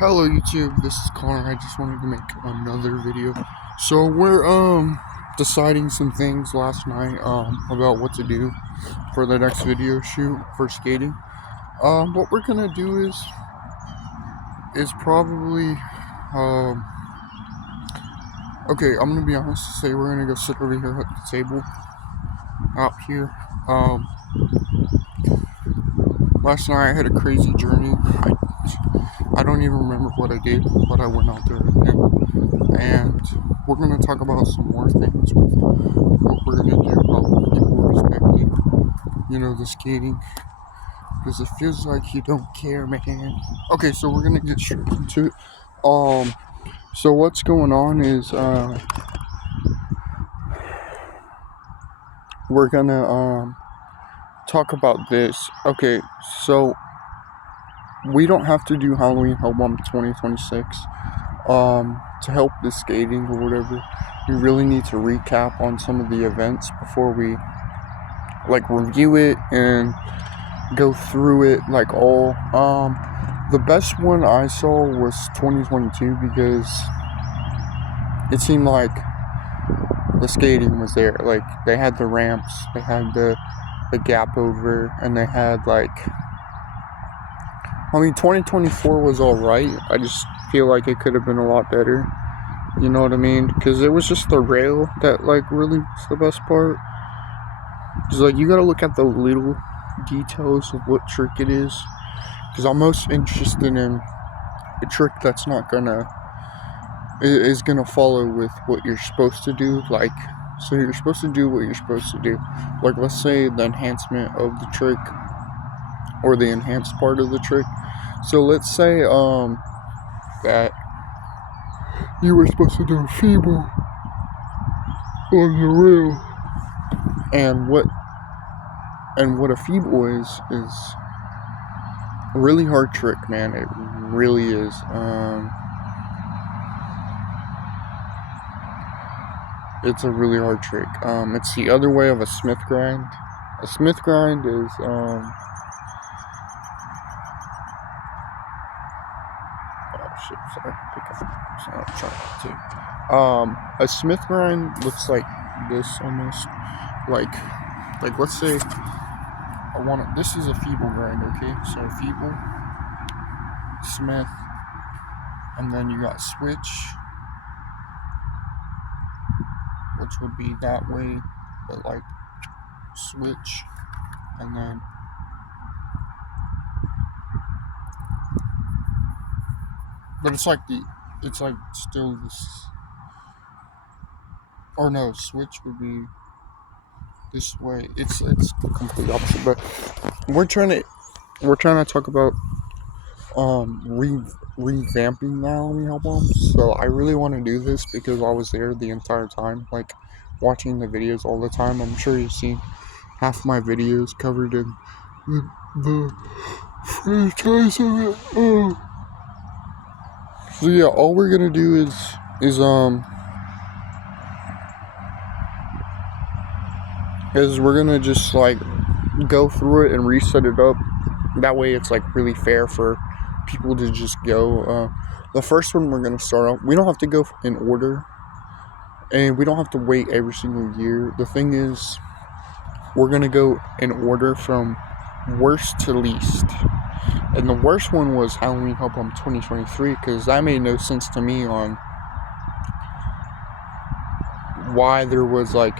Hello YouTube, this is Connor. I just wanted to make another video. So we're deciding some things last night about what to do for the next video shoot for skating. What we're gonna do is probably okay, I'm gonna be honest to say we're gonna go sit over here at the table out here. Last night I had a crazy journey. I don't even remember what I did, but I went out there and we're going to talk about some more things with what we're going to do, how people respecting, the skating, because it feels like you don't care, man. Okay, so we're going to get straight into it. So what's going on is, we're going to, talk about this. Okay, so we don't have to do Halloween hellbomb 2026 to help the skating or whatever. We really need to recap on some of the events before we review it and go through it all. The best one I saw was 2022 because it seemed like the skating was there. Like they had the ramps, they had the gap over, and they had 2024 was alright. I just feel like it could have been a lot better. You know what I mean? Because it was just the rail that really was the best part. Because you gotta look at the little details of what trick it is. Because I'm most interested in a trick that's not is gonna follow with what you're supposed to do. So you're supposed to do what you're supposed to do. Let's say the enhancement of the trick or the enhanced part of the trick. So let's say that you were supposed to do a feeble on the rail, and what a feeble is a really hard trick, man. It really is. It's a really hard trick. It's the other way of a Smith grind. A Smith grind is a Smith grind looks like this almost. Let's say this is a feeble grind, okay? So feeble, Smith, and then you got switch, which would be that way, but switch, and then but it's still this, or no, switch would be this way. It's the complete opposite, but we're trying to talk about revamping the Halloween hellbombs. So I really want to do this because I was there the entire time, watching the videos all the time. I'm sure you've seen half my videos covered in the franchise of it. So yeah, all we're gonna do is we're gonna just go through it and reset it up. That way it's really fair for people to just go. The first one we're gonna start off. We don't have to go in order, and we don't have to wait every single year. The thing is, we're gonna go in order from worst to least. And the worst one was Halloween hellbomb 2023 because that made no sense to me on why there was a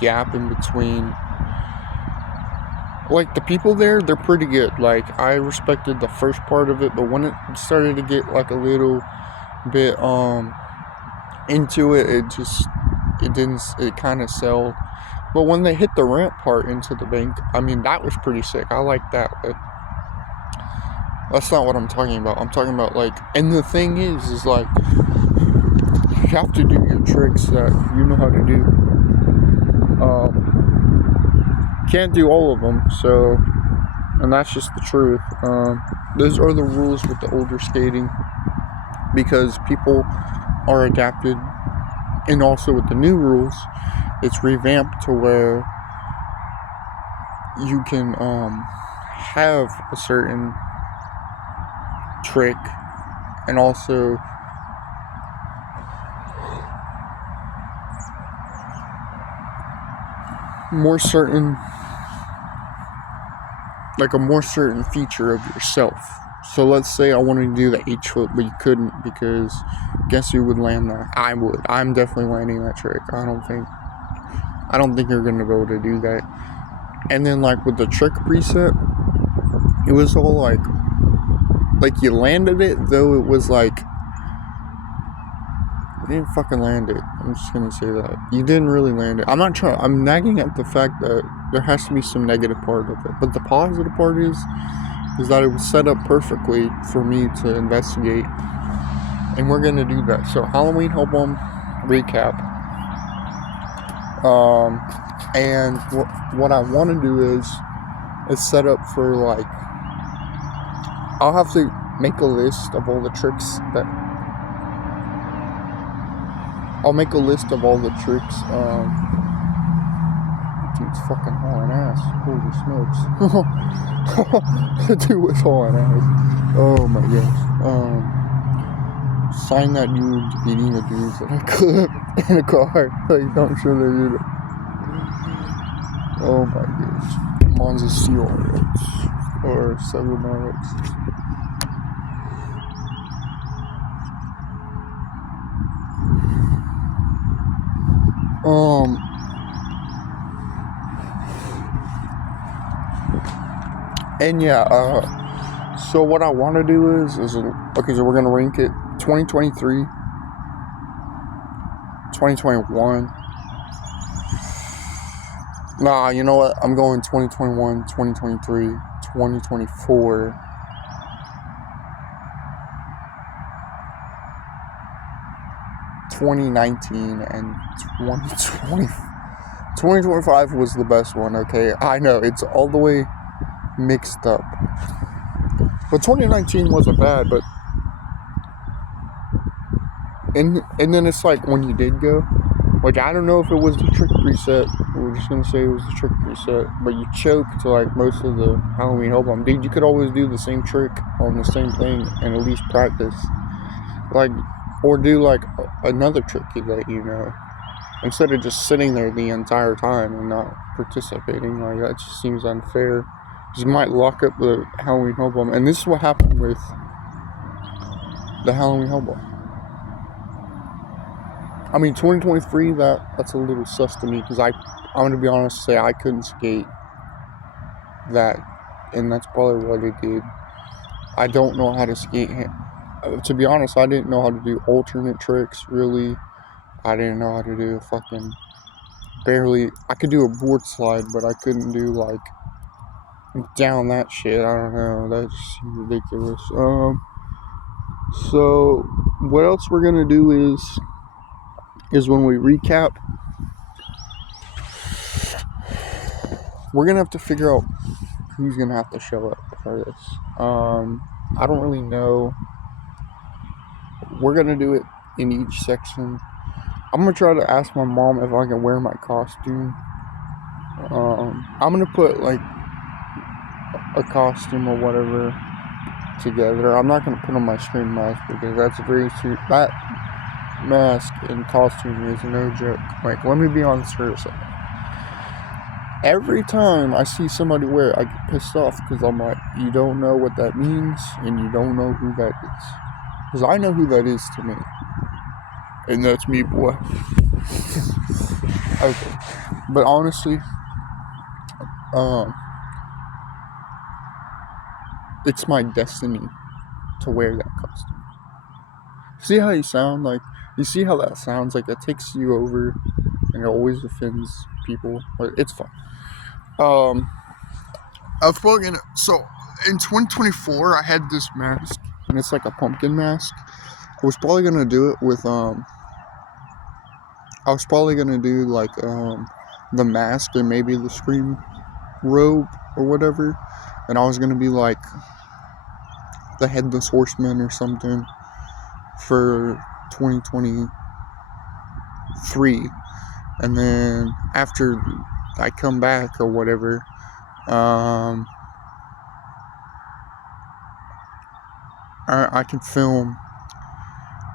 gap in between. The people there, they're pretty good. I respected the first part of it, but when it started to get a little bit into it, it kind of sold. But when they hit the ramp part into the bank, that was pretty sick. I like that. But that's not what I'm talking about. I'm talking about and the thing is you have to do your tricks that you know how to do. Can't do all of them, and that's just the truth. Those are the rules with the older skating, because people are adapted, and also with the new rules, it's revamped to where you can have a certain trick and also more certain, like a more certain feature of yourself. So let's say I wanted to do the H-flip, but you couldn't because guess who would land that? I would. I'm definitely landing that trick. I don't think you're gonna be able to do that. And then like with the trick preset, it was all like you landed it, though it was like you didn't fucking land it. I'm just gonna say that. You didn't really land it. I'm nagging at the fact that there has to be some negative part of it. But the positive part is that it was set up perfectly for me to investigate. And we're gonna do that. So Halloween hellbomb recap. And what I wanna do is set up for like, I'll have to make a list of all the tricks that I'll make a list of all the tricks. Dude's fucking hauling ass. Holy smokes. Dude was hauling ass. Oh my gosh. Sign that dude beating the dudes that I could in a car. Like, I'm sure they did it. Oh my gosh. Monza CRX. Or 7RX. And yeah, so what I want to do is okay, so we're going to rank it 2023, 2021. Nah, you know what? I'm going 2021, 2023, 2024. 2019 and 2020. 2025 was the best one, okay? I know, it's all the way mixed up. But 2019 wasn't bad, but and then it's like when you did go, which I don't know if it was the trick preset. We're just gonna say it was the trick preset, but you choked like most of the Halloween hellbomb. Dude, you could always do the same trick on the same thing and at least practice. Like, or do like another trick that you know, instead of just sitting there the entire time and not participating. Like, that just seems unfair. You might lock up the Halloween hellbomb, and this is what happened with the Halloween hellbomb. I mean, 2023, that's a little sus to me, because I'm gonna be honest and say I couldn't skate that, and that's probably what it did. I don't know how to skate. To be honest, I didn't know how to do alternate tricks, really. I didn't know how to do I could do a board slide, but I couldn't do like down that shit. I don't know, that just seemed ridiculous. So what else we're gonna do is when we recap, we're gonna have to figure out who's gonna have to show up for this. I don't really know. We're gonna do it in each section. I'm gonna try to ask my mom if I can wear my costume. I'm gonna put like a costume or whatever together. I'm not gonna put on my scream mask because that's that mask and costume is no joke. Like, let me be honest for a second. Every time I see somebody wear it, I get pissed off because I'm like, you don't know what that means and you don't know who that is. Because I know who that is to me. And that's me, boy. Okay. But honestly, it's my destiny to wear that costume. See how you sound? Like, you see how that sounds? Like, it takes you over and it always offends people. But it's fun. I was probably gonna, so in 2024 I had this mask and it's like a pumpkin mask. I was probably gonna do it with I was probably gonna do like the mask and maybe the scream robe or whatever, and I was gonna be like the headless horseman or something for 2023, and then after I come back or whatever, I can film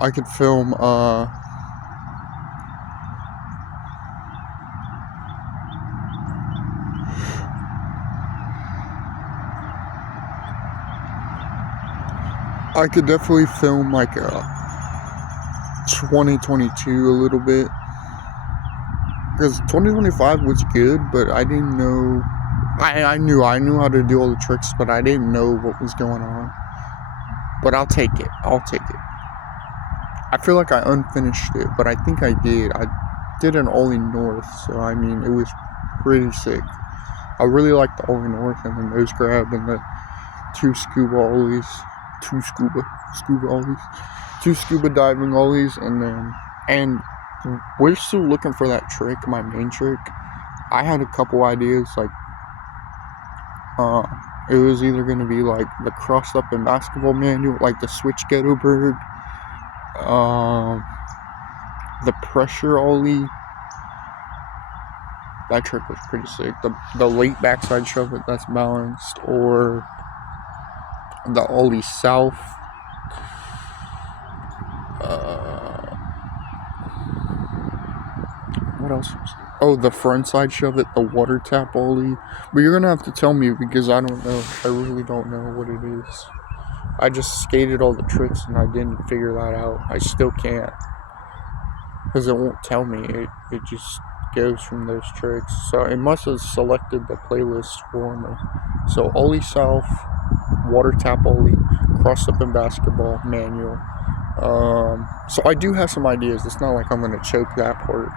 I could film, I could definitely film like a 2022 a little bit, because 2025 was good, but I didn't know. I knew how to do all the tricks, but I didn't know what was going on. But I'll take it. I feel like I unfinished it, but I think I did. I did an Ollie North, so I mean it was pretty sick. I really like the Ollie North and the nose grab and the two scuba ollies, two scuba diving ollies, and we're still looking for that trick, my main trick. I had a couple ideas, like it was either gonna be like the cross up in basketball manual, like the switch ghetto bird, the pressure ollie. That trick was pretty sick. The late backside shove it that's balanced, or the ollie south. What else? Oh, the front side shove it, the water tap ollie. But you're gonna have to tell me, because I don't know. I really don't know what it is. I just skated all the tricks and I didn't figure that out. I still can't, because it won't tell me. It just goes from those tricks. So it must have selected the playlist for me. So ollie south, water tap ollie, cross up in basketball manual. So I do have some ideas. It's not like I'm gonna choke that part.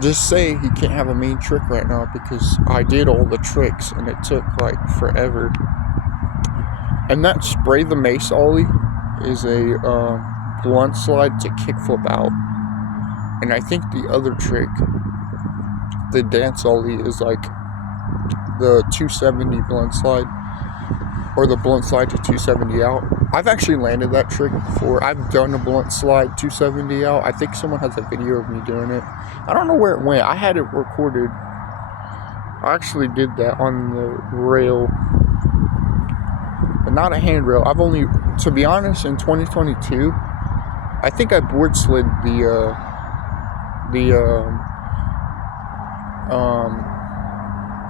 Just say you can't have a main trick right now, because I did all the tricks and it took like forever. And that spray the mace ollie is a blunt slide to kickflip out. And I think the other trick, the dance ollie, is like the 270 blunt slide, or the blunt slide to 270 out. I've actually landed that trick before. I've done a blunt slide 270 out. I think someone has a video of me doing it. I don't know where it went. I had it recorded. I actually did that on the rail, but not a handrail. I've only, to be honest, in 2022, I think I board slid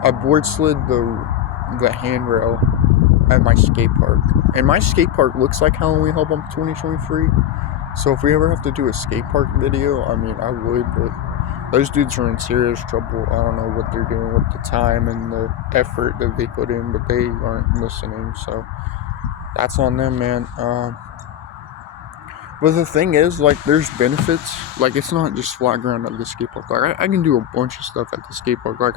I board slid the handrail at my skate park. And my skate park looks like Halloween Hellbomb 2023. So if we ever have to do a skate park video, I mean, I would, but those dudes are in serious trouble. I don't know what they're doing with the time and the effort that they put in, but they aren't listening. So that's on them, man. But the thing is, like, there's benefits. Like, it's not just flat ground at the skate park. Like, I can do a bunch of stuff at the skate park. Like,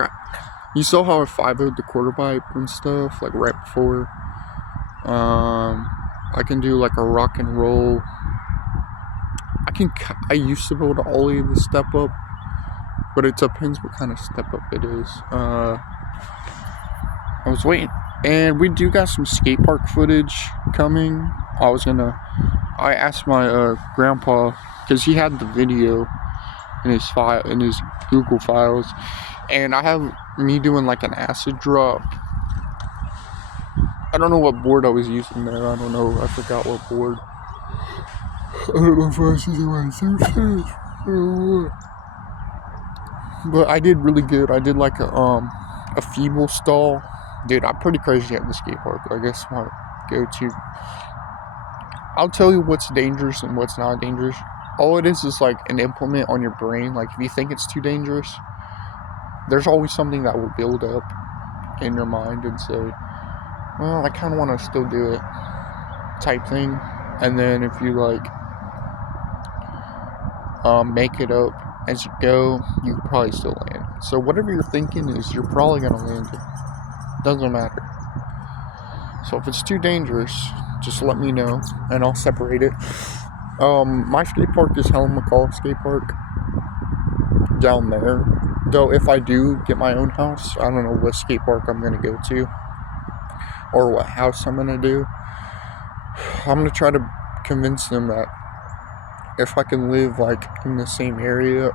you saw how I 5-0'd the quarter pipe and stuff, like, right before. I can do, like, a rock and roll. I used to be able to ollie the step up, but it depends what kind of step up it is. I was waiting. And we do got some skate park footage coming. I asked my grandpa, because he had the video in his Google files, and I have me doing like an acid drop. I don't know what board I was using there. I don't know. I forgot what board. I don't know if I was using my surface or what. But I did really good. I did like a feeble stall. Dude, I'm pretty crazy at the skate park. I guess my go-to. I'll tell you what's dangerous and what's not dangerous. All it is like an implement on your brain. Like, if you think it's too dangerous, there's always something that will build up in your mind and say, well, I kind of want to still do it, type thing. And then if you like make it up as you go, you can probably still land it. So whatever you're thinking is, you're probably going to land it. Doesn't matter. So if it's too dangerous, just let me know and I'll separate it. My skate park is Helen McCall skate park down there. Though if I do get my own house, I don't know what skate park I'm gonna go to or what house I'm gonna do. I'm gonna try to convince them that if I can live like in the same area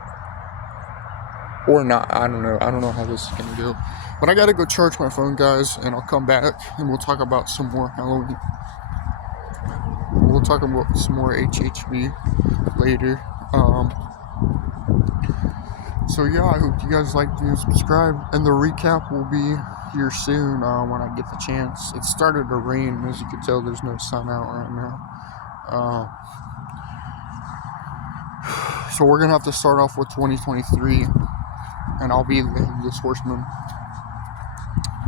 or not. I don't know how this is gonna go. But I gotta go charge my phone, guys, and I'll come back and we'll talk about some more Halloween. we'll talk about some more HHV later. So yeah, I hope you guys like and subscribe, and the recap will be here soon when I get the chance. It started to rain, as you can tell. There's no sun out right now. So we're gonna have to start off with 2023, and I'll be the Headless Horseman.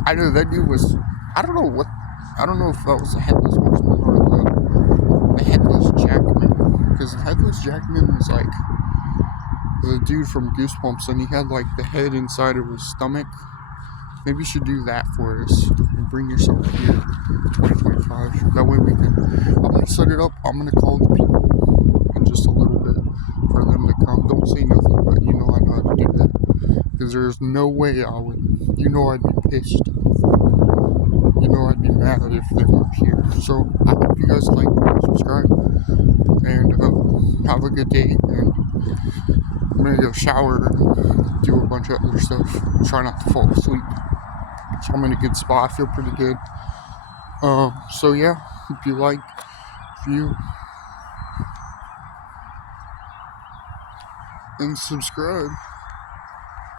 I know that dude was. I don't know if that was the Headless Horseman or the Headless Jackman, because the Headless Jackman was like the dude from Goosebumps, and he had like the head inside of his stomach. Maybe you should do that for us and bring yourself here 2025. That way we can. I'm gonna set it up. I'm gonna call the people in just a little bit for them to come. Don't say nothing, but you know I know how to do that. Because there's no way I would. You know I'd be pissed. You know I'd be mad if they weren't here. So I hope you guys like and subscribe. And have a good day. And I'm gonna go shower and do a bunch of other stuff. Try not to fall asleep. So I'm in a good spot. I feel pretty good. So yeah, if you like, and subscribe.